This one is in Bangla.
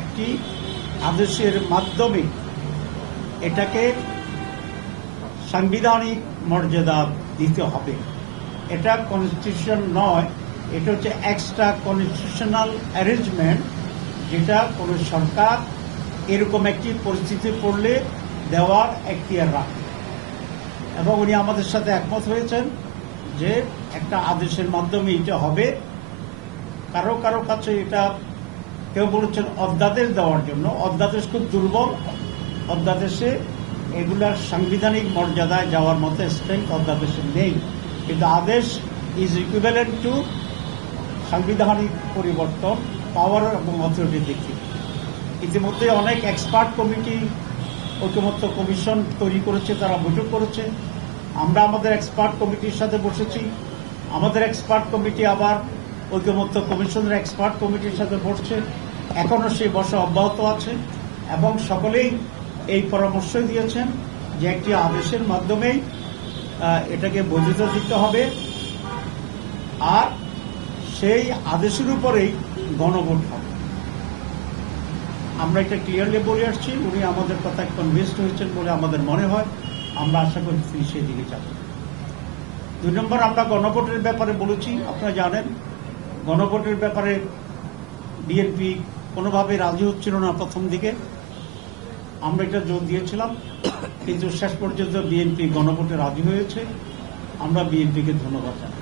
একটি আদেশের মাধ্যমে এটাকে সাংবিধানিক মর্যাদা দিতে হবে। এটা কনস্টিটিউশন নয়, এটা হচ্ছে এক্সট্রা কনস্টিটিউশনাল অ্যারেঞ্জমেন্ট, যেটা কোনো সরকার এরকম একটি পরিস্থিতি পড়লে দেওয়ার এখতিয়ার রাখে। এবং উনি আমাদের সাথে একমত হয়েছেন যে একটা আদেশের মাধ্যমে এটা হবে। কারো কারো কাছে এটা কেউ বলেছেন অধ্যাদেশ দেওয়ার জন্য। অধ্যাদেশ খুব দুর্বল। অধ্যাদেশে এগুলার সাংবিধানিক মর্যাদায় যাওয়ার মতো স্ট্রেংথ অধ্যাদেশে নেই, কিন্তু আদেশ ইজ ইকুইভ্যালেন্ট টু সাংবিধানিক পরিবর্তন, পাওয়ার এবং অথরিটির দিক থেকে। ইতিমধ্যে অনেক এক্সপার্ট কমিটি, ঐকমত্য কমিশন তৈরি করেছে, তারা বৈঠক করেছে। আমরা আমাদের এক্সপার্ট কমিটির সাথে বসেছি। আমাদের এক্সপার্ট কমিটি আবার ঐকমত্য কমিশনের এক্সপার্ট কমিটির সাথে বসছে। এখনও সেই বসা অব্যাহত আছে এবং সকলেই এই পরামর্শ দিয়েছেন যে একটি আদেশের মাধ্যমেই এটাকে বৈধতা দিতে হবে, আর সেই আদেশের উপরেই গণভোট হবে। আমরা এটা ক্লিয়ারলি বলে আসছি। উনি আমাদের কথায় কনভিন্সড হয়েছেন বলে আমাদের মনে হয়। আমরা আশা করি তিনি সেই দিকে যাবেন। 2 নম্বর, আমরা গণভোটের ব্যাপারে বলেছি। আপনারা জানেন গণভোটের ব্যাপারে বিএনপি কোনোভাবে রাজি হচ্ছিল না প্রথম দিকে। আমরা এটা জোর দিয়েছিলাম, কিন্তু শেষ পর্যন্ত বিএনপি গণভোটে রাজি হয়েছে। আমরা বিএনপিকে ধন্যবাদ জানাই।